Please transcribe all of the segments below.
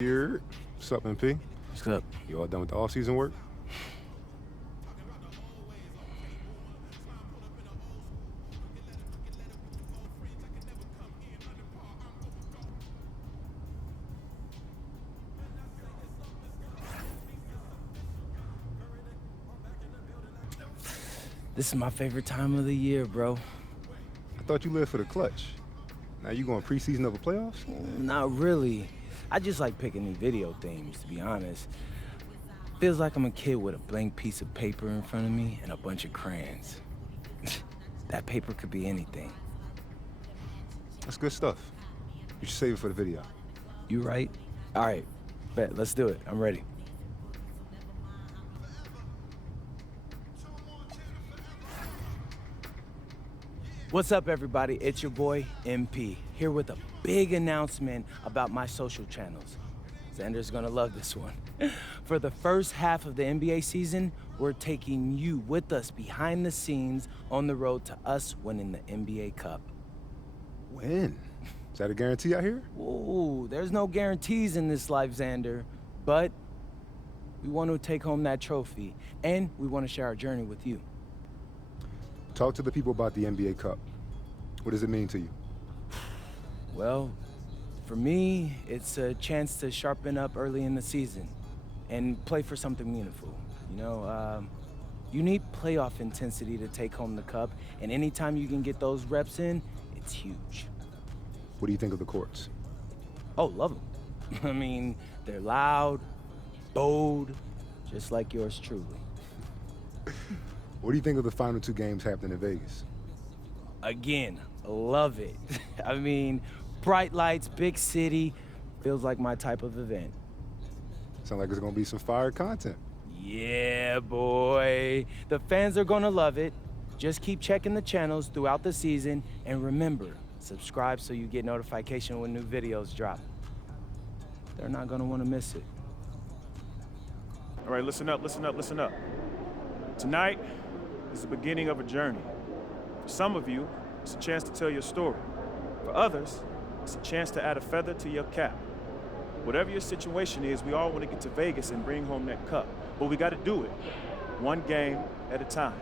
Here. What's up, MP? What's up? You all done with the off-season work? This is my favorite time of the year, bro. I thought you lived for the clutch. Now you going preseason over playoffs? Not really. I just like picking new video themes, to be honest. Feels like I'm a kid with a blank piece of paper in front of me and a bunch of crayons. That paper could be anything. That's good stuff. You should save it for the video. You right? All right, bet, let's do it. I'm ready. What's up, everybody? It's your boy, MP, here with a big announcement about my social channels. Xander's gonna love this one. For the first half of the NBA season, we're taking you with us behind the scenes on the road to us winning the NBA Cup. When? Is that a guarantee out here? Ooh, there's no guarantees in this life, Xander, but we want to take home that trophy, and we want to share our journey with you. Talk to the people about the NBA Cup. What does it mean to you? Well, for me, it's a chance to sharpen up early in the season and play for something meaningful. You need playoff intensity to take home the cup, and anytime you can get those reps in, it's huge. What do you think of the courts? Oh, love them. I mean, they're loud, bold, just like yours truly. What do you think of the final two games happening in Vegas? Again, love it. I mean, bright lights, big city, feels like my type of event. Sounds like it's gonna be some fire content. Yeah, boy. The fans are gonna love it. Just keep checking the channels throughout the season, and remember, subscribe so you get notification when new videos drop. They're not gonna wanna miss it. All right, listen up, listen up, listen up. Tonight is the beginning of a journey. For some of you, it's a chance to tell your story. For others, it's a chance to add a feather to your cap. Whatever your situation is, we all want to get to Vegas and bring home that cup. But we got to do it one game at a time.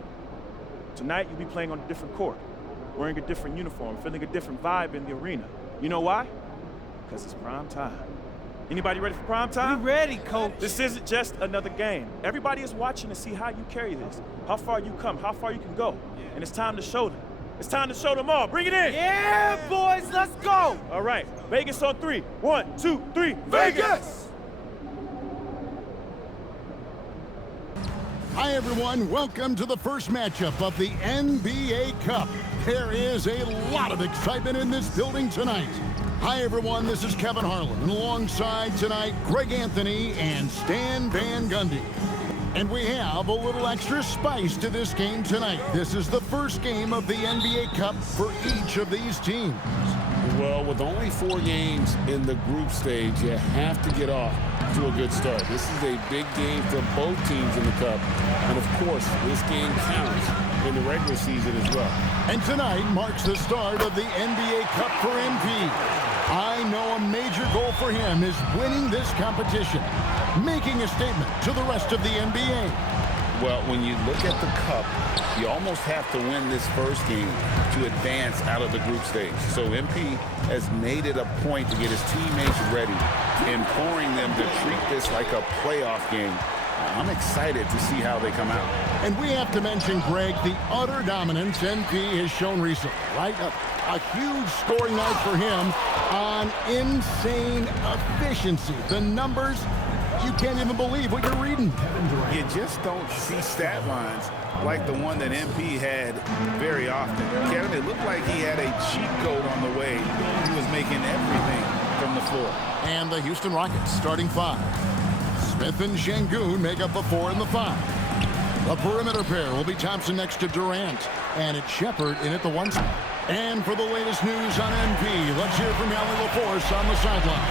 Tonight, you'll be playing on a different court, wearing a different uniform, feeling a different vibe in the arena. You know why? Because it's prime time. Anybody ready for prime time? We ready, coach. This isn't just another game. Everybody is watching to see how you carry this, how far you come, how far you can go. And it's time to show them. It's time to show them all. Bring it in. Yeah, boys, let's go. All right, Vegas on 3. 1, 2, 3, Vegas! Hi, everyone. Welcome to the first matchup of the NBA Cup. There is a lot of excitement in this building tonight. Hi, everyone. This is Kevin Harlan, and alongside tonight, Greg Anthony and Stan Van Gundy. And we have a little extra spice to this game tonight. This is the first game of the NBA Cup for each of these teams. Well, with only 4 games in the group stage, you have to get off to a good start. This is a big game for both teams in the Cup. And, of course, this game counts in the regular season as well. And tonight marks the start of the NBA Cup for MP. I know a major goal for him is winning this competition, making a statement to the rest of the NBA. Well, when you look at the Cup, you almost have to win this first game to advance out of the group stage. So MP has made it a point to get his teammates ready, imploring them to treat this like a playoff game. I'm excited to see how they come out. And we have to mention, Greg, the utter dominance MP has shown recently, right? A huge scoring night for him on insane efficiency. The numbers, you can't even believe what you're reading. You just don't see stat lines like the one that MP had very often. Kevin, it looked like he had a cheat code on the way. He was making everything from the floor. And the Houston Rockets starting 5. Smith and Şengün make up the 4 and the 5. The perimeter pair will be Thompson next to Durant, and it's Shepard in at the 1 spot. And for the latest news on MP, let's hear from Allie LaForce on the sideline.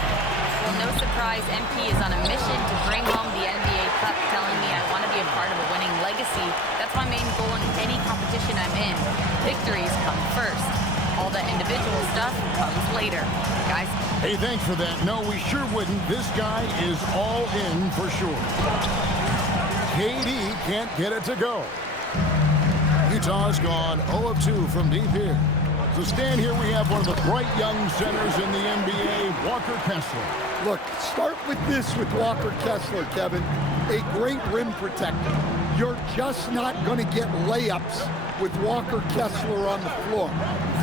Well, no surprise, MP is on a mission to bring home the NBA Cup, telling me I want to be a part of a winning legacy. That's my main goal in any competition I'm in. Victories come first. All the individual stuff comes later. Guys. Hey, thanks for that. No, we sure wouldn't. This guy is all in for sure. KD can't get it to go. Utah's gone 0 of 2 from deep here. So stand here, we have one of the bright young centers in the NBA, Walker Kessler. Look, start with this with Walker Kessler, Kevin. A great rim protector. You're just not going to get layups with Walker Kessler on the floor.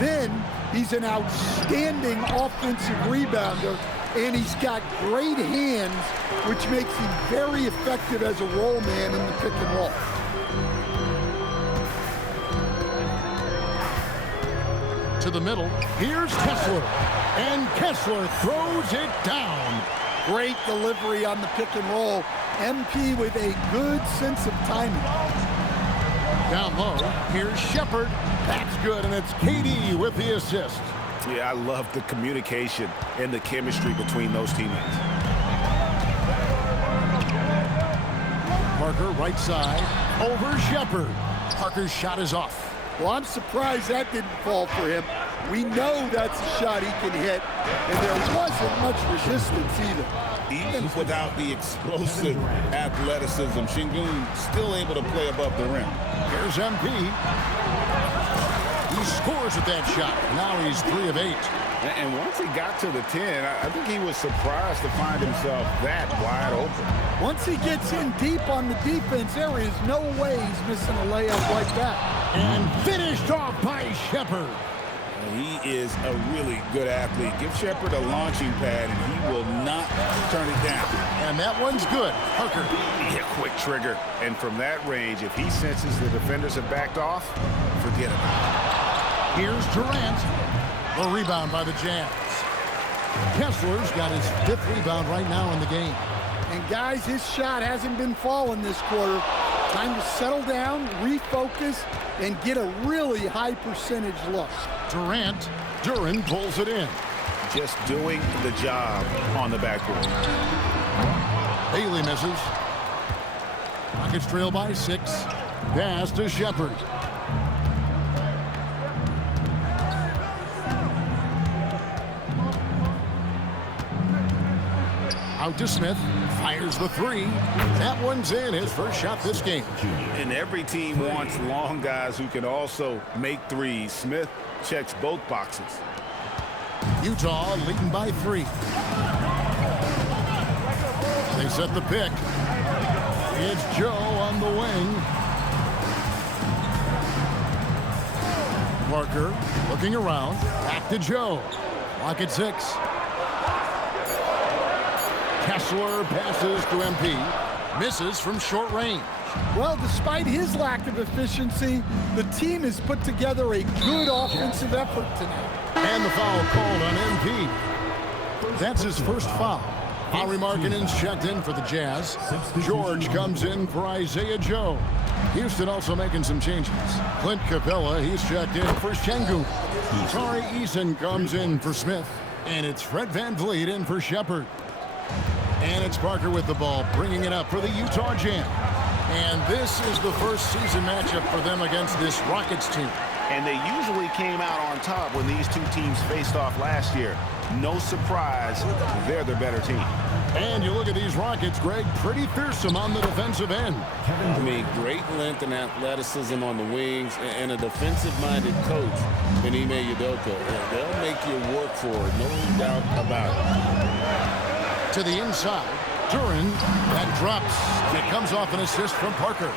Then he's an outstanding offensive rebounder, and he's got great hands, which makes him very effective as a roll man in the pick and roll. To the middle, here's Kessler, and Kessler throws it down. Great delivery on the pick and roll. MP with a good sense of timing. Down low, here's Shepherd. That's good, and it's KD with the assist. Yeah, I love the communication and the chemistry between those teammates. Parker, right side, over Shepherd. Parker's shot is off. Well, I'm surprised that didn't fall for him. We know that's a shot he can hit, and there wasn't much resistance either. Even without the explosive athleticism, Şengün still able to play above the rim. Here's MP. He scores with that shot. Now he's 3 of 8. And once he got to the 10, I think he was surprised to find himself that wide open. Once he gets in deep on the defense, there is no way he's missing a layup like that. And finished off by Shepherd. He is a really good athlete. Give Shepherd a launching pad, and he will not turn it down. And that one's good. Parker. Yeah, quick trigger. And from that range, if he senses the defenders have backed off, forget it. Here's Durant. The rebound by the Jazz. Kessler's got his 5th rebound right now in the game. And guys, his shot hasn't been falling this quarter. Time to settle down, refocus, and get a really high percentage look. Durant. Duran pulls it in. Just doing the job on the backboard. Bailey misses. Rockets trail by 6. Pass to Shepherd. Out to Smith. Fires the 3. That one's in. His first shot this game. And every team wants long guys who can also make threes. Smith checks both boxes. Utah leading by 3. They set the pick. It's Joe on the wing. Parker looking around. Back to Joe. Clock at 6. Kessler passes to MP. Misses from short range. Well, despite his lack of efficiency, the team has put together a good offensive effort tonight. And the foul called on MP. That's his first foul. Henry Markkanen's checked in for the Jazz. George comes in for Isaiah Joe. Houston also making some changes. Clint Capella, he's checked in for Şengün. Tari Eason comes in for Smith. And it's Fred VanVleet in for Shepherd. And it's Parker with the ball, bringing it up for the Utah Jam. And this is the first season matchup for them against this Rockets team. And they usually came out on top when these two teams faced off last year. No surprise, they're the better team. And you look at these Rockets, Greg, pretty fearsome on the defensive end. I mean, great length and athleticism on the wings, and a defensive-minded coach in Ime Udoka. They'll make you work for it, no doubt about it. To the inside, Duran, that drops. It comes off an assist from Parker.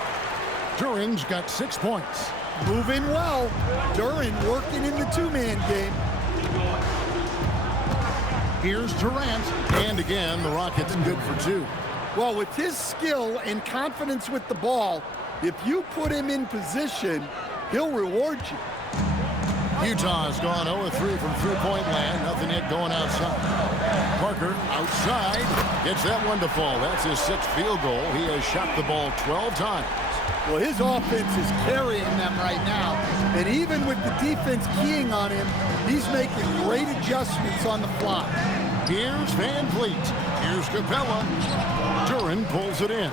Duran's got 6 points. Moving well. Duran working in the 2-man game. Here's Durant. And again, the Rockets good for 2. Well, with his skill and confidence with the ball, if you put him in position, he'll reward you. Utah's gone 0-3 from three-point land. Nothing yet going outside. Parker outside. Gets that one to fall. That's his 6th field goal. He has shot the ball 12 times. Well, his offense is carrying them right now. And even with the defense keying on him, he's making great adjustments on the fly. Here's VanVleet. Here's Capella. Duran pulls it in.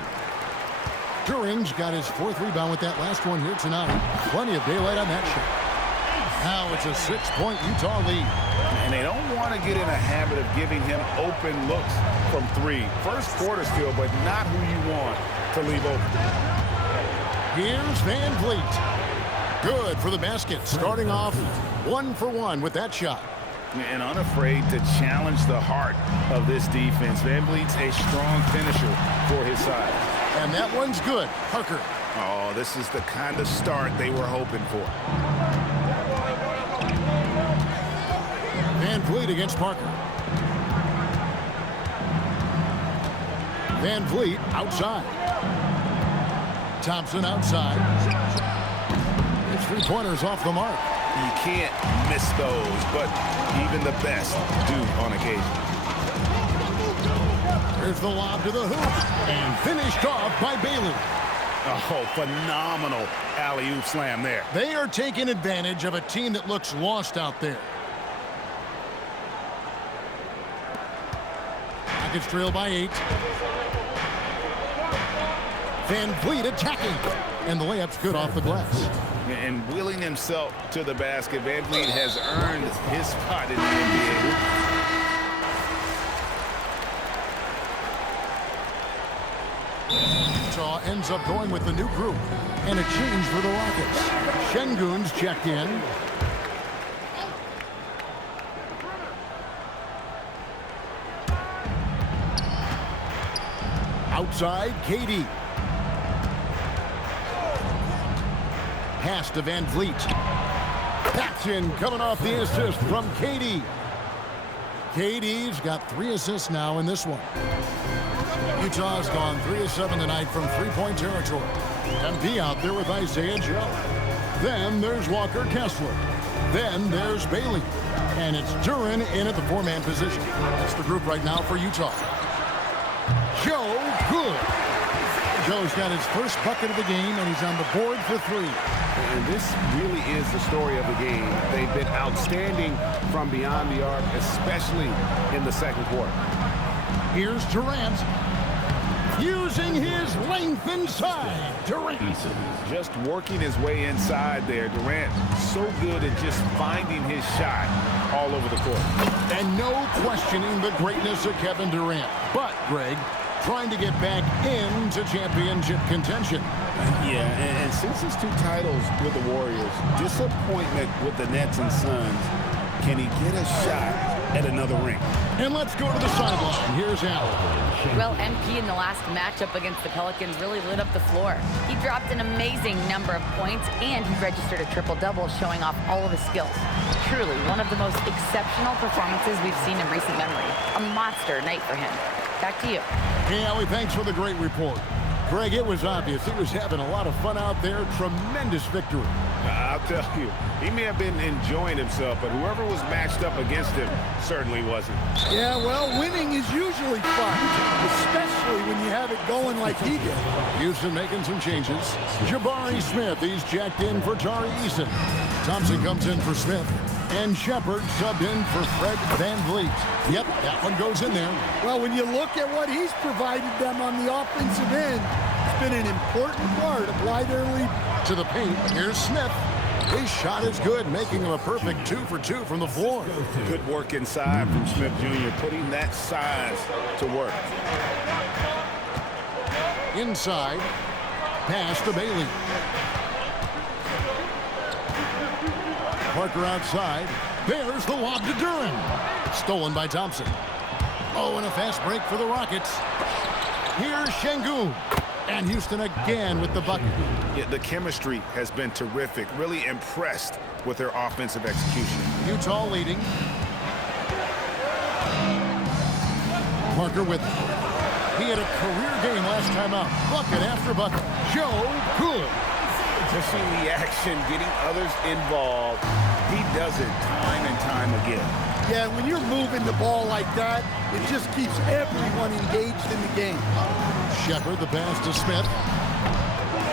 Duran's got his 4th rebound with that last one here tonight. Plenty of daylight on that shot. Now it's a 6-point Utah lead. And they don't want to get in a habit of giving him open looks from 3. First quarter still, but not who you want to leave open. Here's Van Vliet. Good for the basket. Starting off 1 for 1 with that shot. And unafraid to challenge the heart of this defense. Van Vliet's a strong finisher for his side. And that one's good. Parker. Oh, this is the kind of start they were hoping for. Van Vliet against Parker. Van Vliet outside. Thompson outside. His 3-pointers off the mark. You can't miss those, but even the best do on occasion. There's the lob to the hoop. And finished off by Bailey. Oh, phenomenal alley-oop slam there. They are taking advantage of a team that looks lost out there. Rockets trail by 8. Van Vliet attacking. And the layup's good off the glass. And wheeling himself to the basket, Van Vliet has earned his spot in the NBA. Utah ends up going with the new group. And a change for the Rockets. Şengün's checked in. Outside, KD. Pass to Van Vliet. That's in, coming off the assist from KD. KD's got 3 assists now in this one. Utah's gone 3 of 7 tonight from 3-point territory. MP out there with Isaiah Joe. Then there's Walker Kessler. Then there's Bailey. And it's Duren in at the 4-man position. That's the group right now for Utah. Joe, good. Joe's got his first bucket of the game, and he's on the board for 3. And this really is the story of the game. They've been outstanding from beyond the arc, especially in the second quarter. Here's Durant. Using his length inside. Durant. Just working his way inside there. Durant so good at just finding his shot all over the court. And no questioning the greatness of Kevin Durant. But, Greg, trying to get back into championship contention. Yeah, and since his 2 titles with the Warriors, disappointment with the Nets and Suns, can he get a shot at another ring? And let's go to the sideline. Here's Allen. Well, MP in the last matchup against the Pelicans really lit up the floor. He dropped an amazing number of points, and he registered a triple-double, showing off all of his skills. Truly, one of the most exceptional performances we've seen in recent memory. A monster night for him. Back to you. Hey, Allie, thanks for the great report. Greg, it was obvious he was having a lot of fun out there. Tremendous victory. I'll tell you, he may have been enjoying himself, but whoever was matched up against him certainly wasn't. Yeah, well, winning is usually fun, especially when you have it going like he did. Houston making some changes. Jabari Smith, he's jacked in for Tari Eason. Thompson comes in for Smith. And Shepard subbed in for Fred Van Vliet. Yep, that one goes in there. Well, when you look at what he's provided them on the offensive end, it's been an important part of why they're leading. To the paint, here's Smith. His shot is good, making him a perfect 2 for 2 from the floor. Good work inside from Smith Jr., putting that size to work. Inside, pass to Bailey. Parker outside. There's the lob to Duren. Stolen by Thompson. Oh, and a fast break for the Rockets. Here's Şengün. And Houston again with the bucket. Yeah, the chemistry has been terrific. Really impressed with their offensive execution. Utah leading. Parker with it. He had a career game last time out. Bucket after bucket. Joe, good. Just seeing the action, getting others involved. He does it time and time again. Yeah, when you're moving the ball like that, it just keeps everyone engaged in the game. Shepard, the pass to Smith.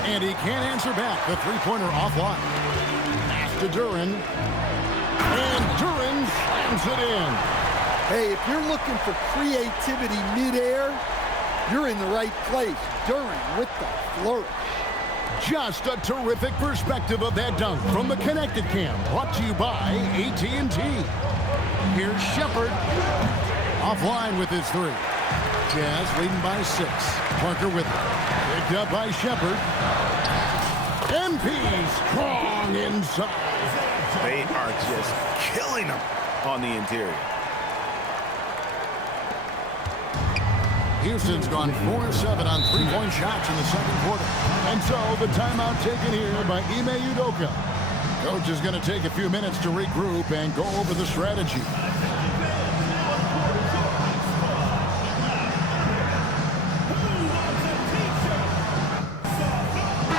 And he can't answer back. The 3-pointer offline. Pass to Duren. And Duren slams it in. Hey, if you're looking for creativity midair, you're in the right place. Duren with the flourish. Just a terrific perspective of that dunk from the Connected Cam, brought to you by AT&T. Here's Shepard, offline with his three. Jazz leading by 6. Parker with it. Picked up by Shepard. MP strong inside. They are just killing them on the interior. Houston's gone 4 of 7 on three-point shots in the second quarter. And so the timeout taken here by Ime Udoka. Coach is going to take a few minutes to regroup and go over the strategy.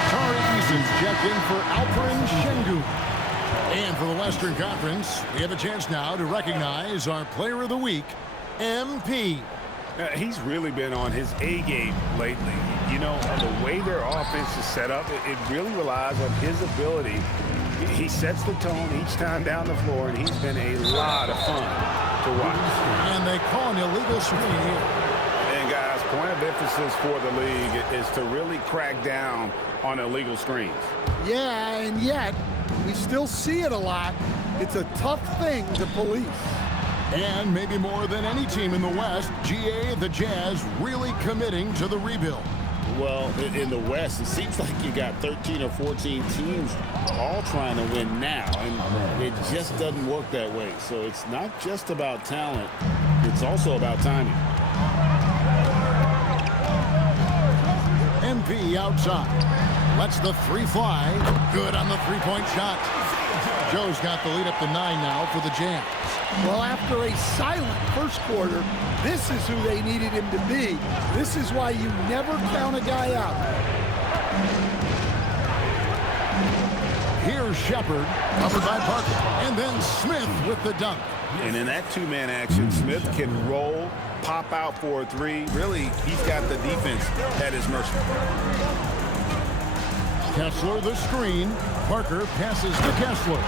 Tari Eason's checked in for Alperen Şengün. And for the Western Conference, we have a chance now to recognize our Player of the Week, MP. He's really been on his A game lately. You know, the way their offense is set up, it really relies on his ability. He sets the tone each time down the floor, and he's been a lot of fun to watch. And they call an illegal screen here. And guys, point of emphasis for the league is to really crack down on illegal screens. Yeah, and yet we still see it a lot. It's a tough thing to police. And maybe more than any team in the West, GA, the Jazz, really committing to the rebuild. Well, in the West, it seems like you got 13 or 14 teams all trying to win now, and it just doesn't work that way. So it's not just about talent, it's also about timing. MP outside. Lets the three fly. Good on the three-point shot. Joe's got the lead up to 9 now for the Jazz. Well, after a silent first quarter, this is who they needed him to be. This is why you never count a guy out. Here's Shepard, covered by Parker, and then Smith with the dunk. And in that two-man action, Smith can roll, pop out for a three. Really, he's got the defense at his mercy. Kessler the screen. Parker passes to Kessler.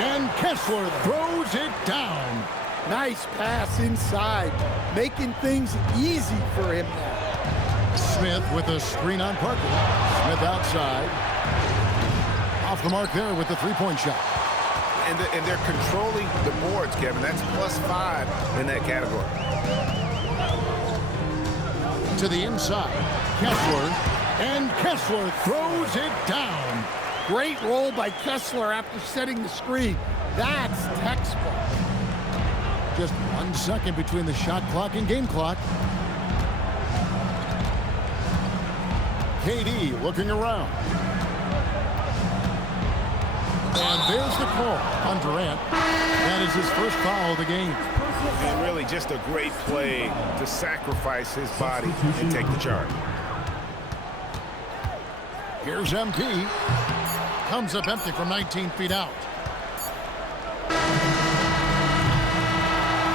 And Kessler throws it down. Nice pass inside, making things easy for him now. Smith with a screen on Parker. Smith outside. Off the mark there with the three-point shot. And they're controlling the boards, Kevin. That's +5 in that category. To the inside. Kessler. And Kessler throws it down. Great roll by Kessler after setting the screen. That's textbook. Just 1 second between the shot clock and game clock. KD looking around. And there's the call on Durant. That is his first foul of the game. And really just a great play to sacrifice his body and take the charge. Here's MP. Comes up empty from 19 feet out.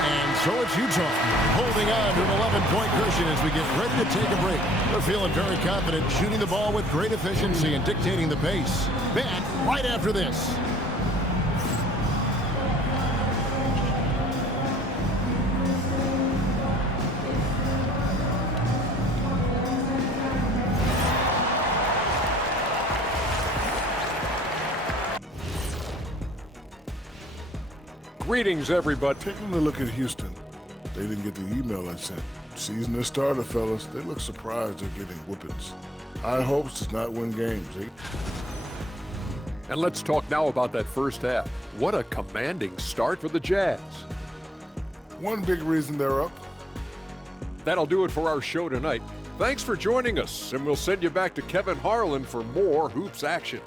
And so it's Utah holding on to an 11-point cushion as we get ready to take a break. They're feeling very confident, shooting the ball with great efficiency and dictating the pace. Back right after this. Greetings, everybody. Taking a look at Houston. They didn't get the email I sent. Season their starter, fellas. They look surprised they're getting whoopings. High hopes does not win games. And let's talk now about that first half. What a commanding start for the Jazz. One big reason they're up. That'll do it for our show tonight. Thanks for joining us, and we'll send you back to Kevin Harlan for more hoops action.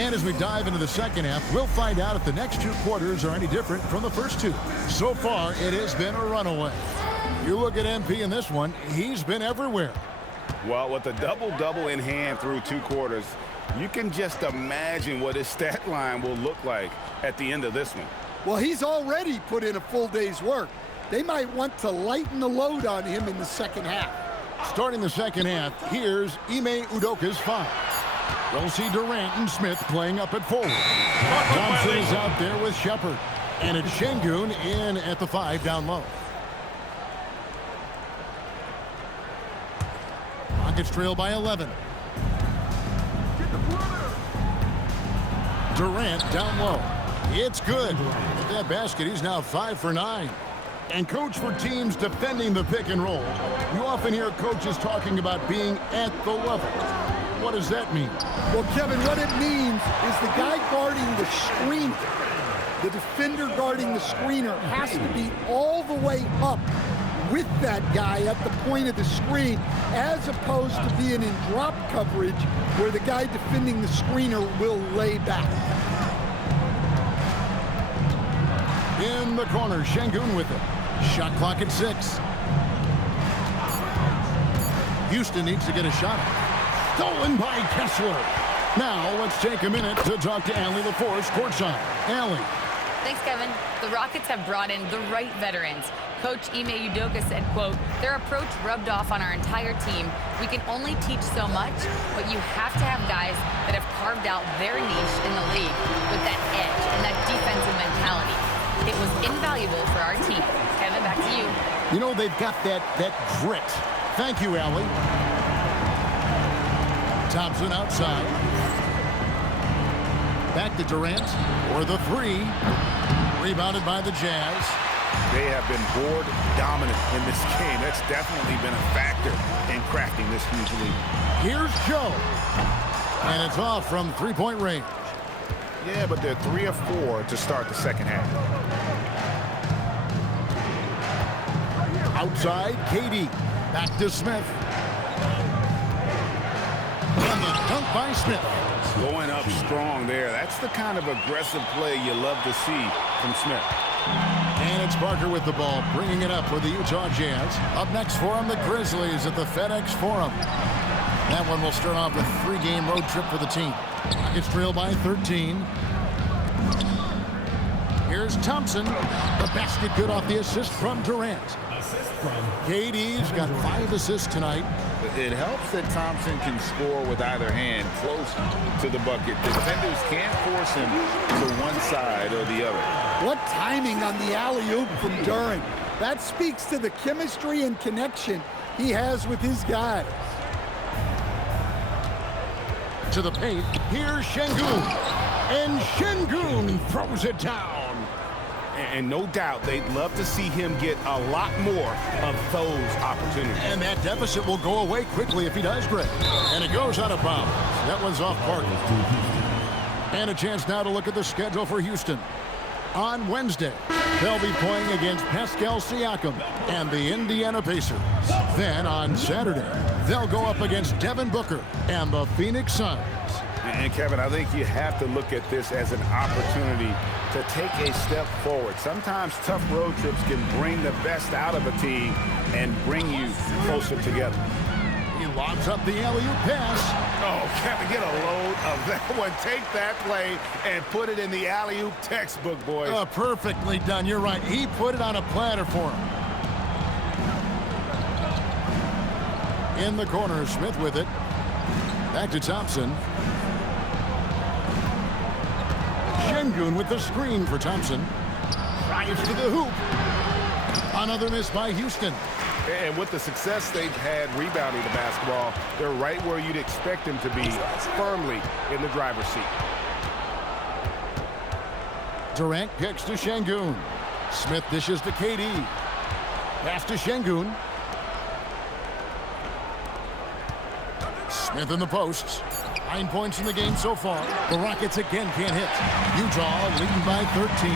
And as we dive into the second half, we'll find out if the next 2 quarters are any different from the first 2. So far, it has been a runaway. You look at MP in this one, he's been everywhere. Well, with a double-double in hand through 2 quarters, you can just imagine what his stat line will look like at the end of this one. Well, he's already put in a full day's work. They might want to lighten the load on him in the second half. Starting the second half, here's Ime Udoka's foul. You'll see Durant and Smith playing up at forward. Thompson is out there with Shepard. And it's Şengün in at the 5 down low. Rockets trail by 11. Durant down low. It's good. With that basket, he's now 5 for 9. And coach, for teams defending the pick and roll, you often hear coaches talking about being at the level. What does that mean? Well, Kevin, what it means is the guy guarding the screener, the defender guarding the screener, has to be all the way up with that guy at the point of the screen, as opposed to being in drop coverage where the guy defending the screener will lay back. In the corner, Şengün with it. Shot clock at 6. Houston needs to get a shot. Stolen by Kessler. Now let's take a minute to talk to Allie LaForce courtside. Allie. Thanks, Kevin. The Rockets have brought in the right veterans. Coach Ime Udoka said, quote, "Their approach rubbed off on our entire team. We can only teach so much, but you have to have guys that have carved out their niche in the league with that edge and that defensive mentality. It was invaluable for our team." Kevin, back to you. You know, they've got that grit. Thank you, Allie. Thompson outside. Back to Durant for the 3. Rebounded by the Jazz. They have been board dominant in this game. That's definitely been a factor in crafting this huge lead. Here's Joe. And it's off from three-point range. Yeah, but they're 3 of 4 to start the second half. Outside, KD. Back to Smith. And the dunk by Smith. Going up strong there. That's the kind of aggressive play you love to see from Smith. And it's Parker with the ball, bringing it up for the Utah Jazz. Up next for them, the Grizzlies at the FedEx Forum. That one will start off a 3-game road trip for the team. Rockets trail by 13. Here's Thompson. The basket good off the assist from Durant. KD's got 5 assists tonight. It helps that Thompson can score with either hand close to the bucket. Defenders can't force him to one side or the other. What timing on the alley-oop from Duran. That speaks to the chemistry and connection he has with his guys. To the paint, here's Şengün. And Şengün throws it down. And no doubt they'd love to see him get a lot more of those opportunities. And that deficit will go away quickly if he does, Greg. And it goes out of bounds. That one's off Parker. And a chance now to look at the schedule for Houston. On Wednesday, they'll be playing against Pascal Siakam and the Indiana Pacers. Then on Saturday, they'll go up against Devin Booker and the Phoenix Suns. And Kevin, I think you have to look at this as an opportunity to take a step forward. Sometimes tough road trips can bring the best out of a team and bring you closer together. He lobs up the alley-oop pass. Oh, Kevin, get a load of that one. Take that play and put it in the alley-oop textbook, boys. Oh, perfectly done. You're right. He put it on a platter for him. In the corner, Smith with it. Back to Thompson. Şengün with the screen for Thompson. Drives to the hoop. Another miss by Houston. And with the success they've had rebounding the basketball, they're right where you'd expect them to be, firmly in the driver's seat. Durant kicks to Şengün. Smith dishes to KD. Pass to Şengün. Smith in the posts. 9 points in the game so far. The Rockets again can't hit. Utah leading by 13.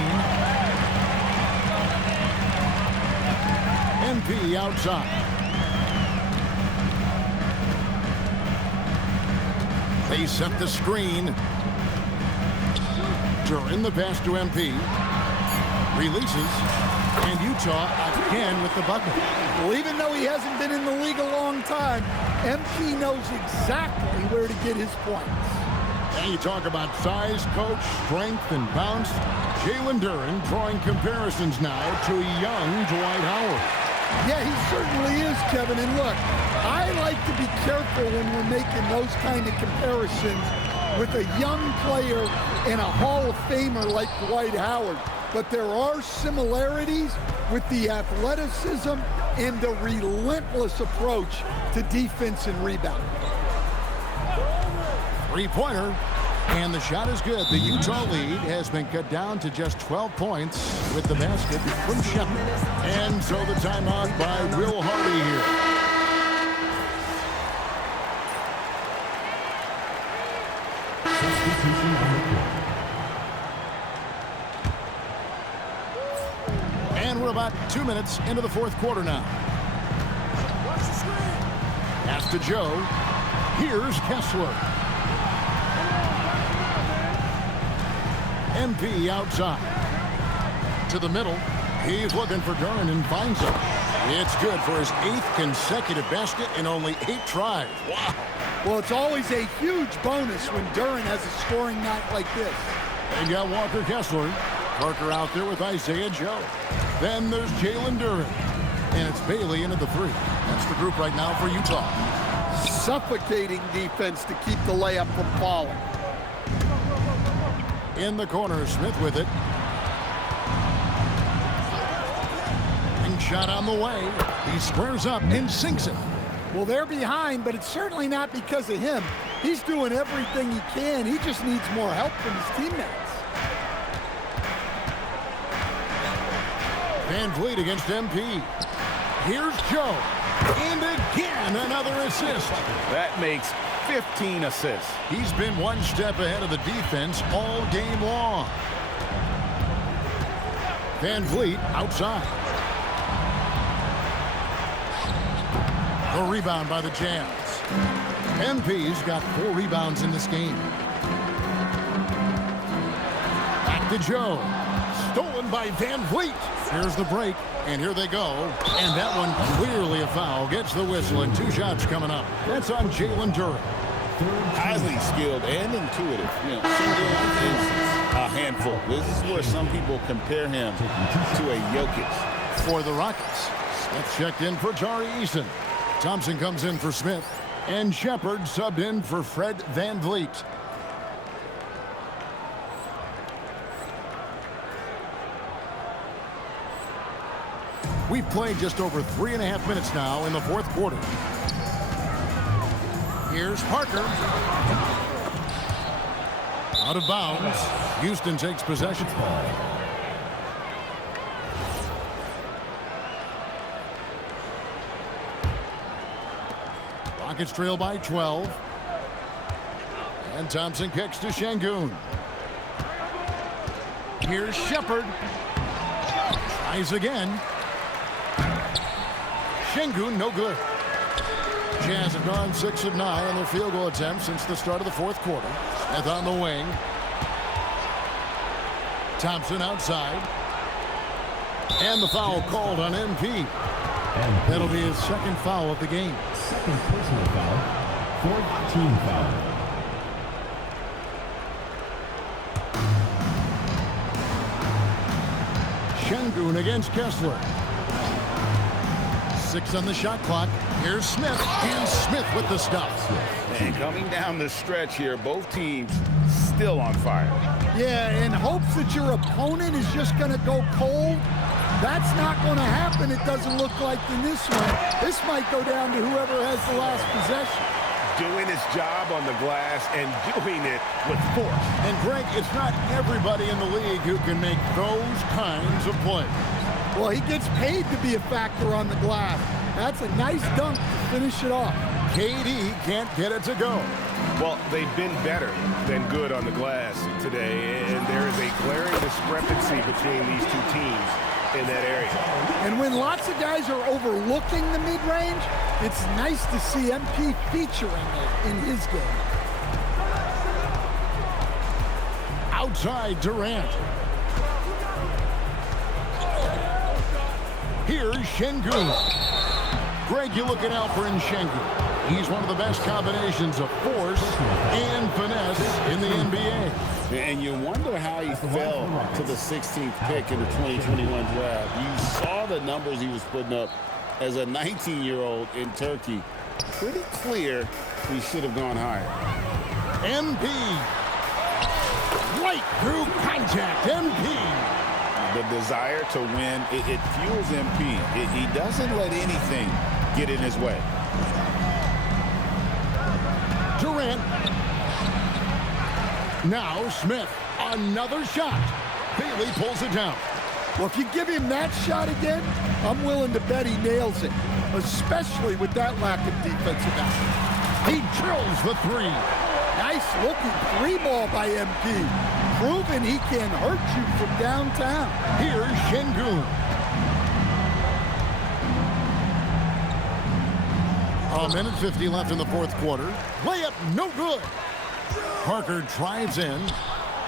MP outside. They set the screen. During the pass to MP. Releases. And Utah again with the bucket. Well, even though he hasn't been in the league a long time, MP knows exactly where to get his points. And you talk about size, coach, strength, and bounce. Jalen Duren drawing comparisons now to young Dwight Howard. Yeah, he certainly is, Kevin. And look, I like to be careful when we're making those kind of comparisons with a young player and a Hall of Famer like Dwight Howard. But there are similarities with the athleticism and the relentless approach to defense and rebound. Three-pointer, and the shot is good. The Utah lead has been cut down to just 12 points with the basket from Shepard. And so the timeout by Will Hardy here. And we're about 2 minutes into the fourth quarter now. Pass to Joe. Here's Kessler. MP outside. To the middle. He's looking for Duran and finds it. It's good for his 8th consecutive basket in only 8 tries. Wow. Well, it's always a huge bonus when Duran has a scoring night like this. They got Walker Kessler. Parker out there with Isaiah Joe. Then there's Jalen Duran. And it's Bailey into the 3. That's the group right now for Utah. Suffocating defense to keep the layup from falling. In the corner, Smith with it. And shot on the way. He squares up and sinks it. Well, they're behind, but it's certainly not because of him. He's doing everything he can. He just needs more help from his teammates. Van Vliet against MP. Here's Joe. And again, another assist. That makes 15 assists. He's been one step ahead of the defense all game long. Van Vliet outside. The rebound by the Jazz. MP's got 4 rebounds in this game. Back to Joe. Stolen by Van Vliet. Here's the break, and here they go. And that one clearly a foul. Gets the whistle, and 2 shots coming up. That's on Jalen Duran. Highly skilled and intuitive. Single is a handful. This is where some people compare him to a Jokic. For the Rockets, Smith checked in for Tari Eason. Thompson comes in for Smith. And Shepard subbed in for Fred Van Vliet. We've played just over 3.5 minutes now in the fourth quarter. Here's Parker. Out of bounds. Houston takes possession. Rockets trail by 12. And Thompson kicks to Şengün. Here's Shepard. Tries again. Şengün, no good. Jazz have gone 6 of 9 on their field goal attempts since the start of the fourth quarter. Smith on the wing. Thompson outside. And the foul called on MP. That'll be his 2nd foul of the game. 2nd personal foul, 4th team foul. Şengün against Kessler. 6 on the shot clock. Here's Smith, and Smith with the stop. And coming down the stretch here, both teams still on fire. Yeah, in hopes that your opponent is just going to go cold. That's not going to happen, it doesn't look like in this one. This might go down to whoever has the last possession. Doing his job on the glass and doing it with force. And Greg, it's not everybody in the league who can make those kinds of plays. Well, he gets paid to be a factor on the glass. That's a nice dunk to finish it off. KD can't get it to go. Well, they've been better than good on the glass today, and there is a glaring discrepancy between these 2 teams in that area. And when lots of guys are overlooking the mid-range, it's nice to see MP featuring it in his game. Outside Durant. Here's Şengün. Greg, you look at Alperen Şengün. He's one of the best combinations of force and finesse in the NBA. And you wonder how he fell to the 16th pick in the 2021 draft. You saw the numbers he was putting up as a 19-year-old in Turkey. pretty clear he should have gone higher. MP. Right through contact. MP. The desire to win, it fuels MP. He doesn't let anything get in his way. Durant. Now Smith. Another shot. Bailey pulls it down. Well, if you give him that shot again, I'm willing to bet he nails it, especially with that lack of defensive effort. He drills the three. Nice looking three ball by MP. Proving he can hurt you from downtown. Here's Şengün. A minute 50 left in the fourth quarter. Layup no good. Parker drives in.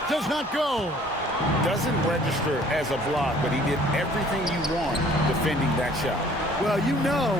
Does not go. Doesn't register as a block, but he did everything you want defending that shot. Well, you know,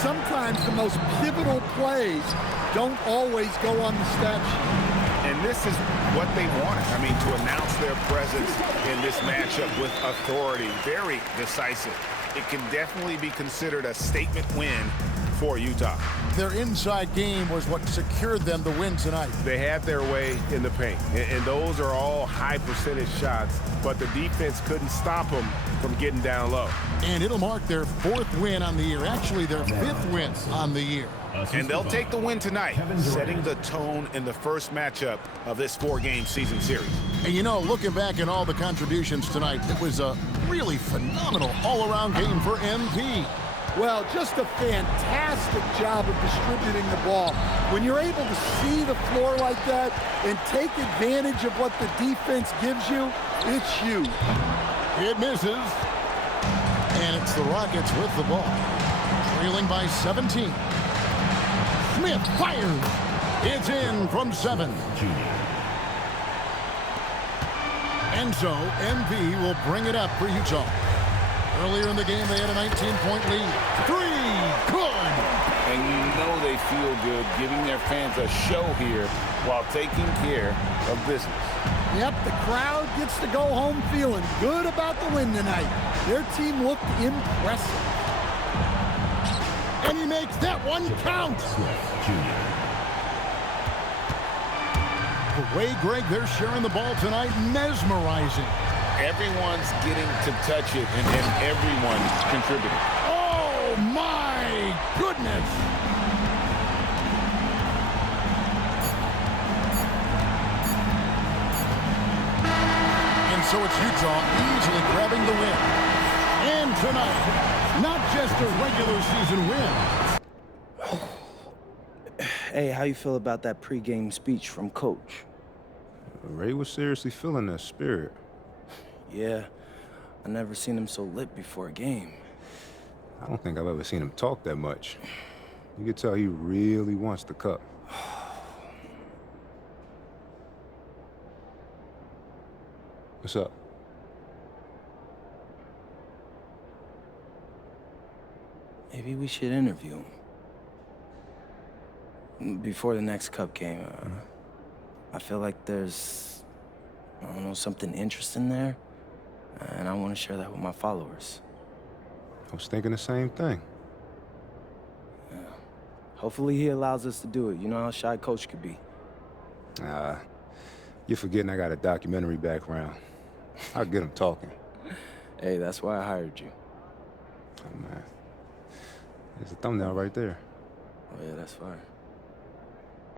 sometimes the most pivotal plays don't always go on the stat sheet. And this is what they wanted. I mean, to announce their presence in this matchup with authority, very decisive. It can definitely be considered a statement win for Utah. Their inside game was what secured them the win tonight. They had their way in the paint, and those are all high percentage shots, but the defense couldn't stop them from getting down low. And it'll mark their fourth win on the year, actually their fifth win on the year. And they'll take the win tonight, setting the tone in the first matchup of this four-game season series. And you know, looking back at all the contributions tonight, it was a really phenomenal all-around game for MP. Well, just a fantastic job of distributing the ball. When you're able to see the floor like that and take advantage of what the defense gives you, it's huge. It misses. And it's the Rockets with the ball. Trailing by 17. Smith fires. It's in from 7. And so, MP will bring it up for Utah. Earlier in the game, they had a 19-point lead. Three, good! And you know they feel good giving their fans a show here while taking care of business. Yep, the crowd gets to go home feeling good about the win tonight. Their team looked impressive. And he makes that one count! The way, Greg, they're sharing the ball tonight, mesmerizing. Everyone's getting to touch it, and everyone's contributing. Oh, my goodness! And so it's Utah easily grabbing the win. And tonight, not just a regular season win. Hey, how you feel about that pregame speech from Coach? Ray was seriously feeling that spirit. Yeah, I never seen him so lit before a game. I don't think I've ever seen him talk that much. You could tell he really wants the cup. What's up? Maybe we should interview him before the next cup game. I feel like there's, I don't know, something interesting there. And I want to share that with my followers. I was thinking the same thing. Yeah. Hopefully he allows us to do it. You know how shy Coach could be. You're forgetting I got a documentary background. I'll get him talking. Hey, that's why I hired you. Oh, man. There's a thumbnail right there. Oh, yeah, that's fire.